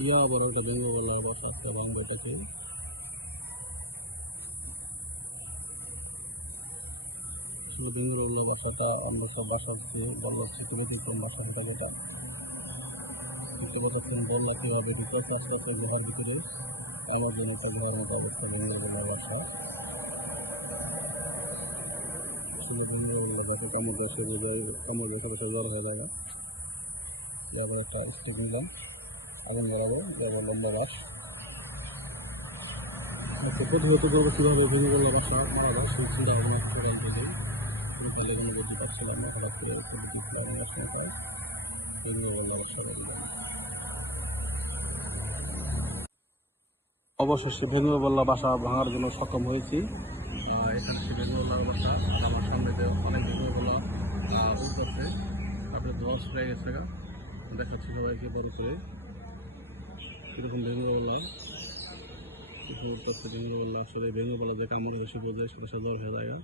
ইয়া বড় একটা ভেঙে বলার বাসা আছে ভাঙ্গাটাকে। সেই ভেঙে বললা বাসাটা আমরা সব বাসা বললা থেকে ব্যতিক্রম বাসা এটা যেটা দেখতে পাচ্ছেন বললা কীভাবে ঢুকেছে আস্তে আস্তে গুহার ভিতরে। আমার জন্য একটা গুহার মতো অবস্থা ভেঙে বললা বাসা। আসলে ভেঙে বললা বাসা কামড় দেশে বোঝাই কামড় দেখে বসে জ্বর হয়ে যাবে। যাবে একটা স্টেপ নিলাম আগুন জ্বালাবো যাবে লম্বা বাস। আচ্ছা প্রথমত করবো কীভাবে ভেঙে বললা বাসা মারা যায় সেই চিন্তা ভাবনা করে যদি পুরোটালে কোনো বুঝতে পারছিলাম না হঠাৎ করে দিচ্ছিলাম আমার সময় ভেঙে বললা বাসা অবশেষে ভেঙে বললা বাসা ভাঙার জন্য সক্ষম হয়েছি। এখানে সে ভেঙে বললা বাসা আর আমার সামনে যে অনেক ভেঙে বললা উঠতেছে তারপরে ধস হয়ে গেছে গা দেখাচ্ছি সবাইকে বড় করে কীরকম ভেঙে বললায় কিছু উঠতেছে ভেঙে বললা আসলে ভেঙে বলা যে কামড় বেশি বোঝে সেটা জ্বর হয়ে যায়।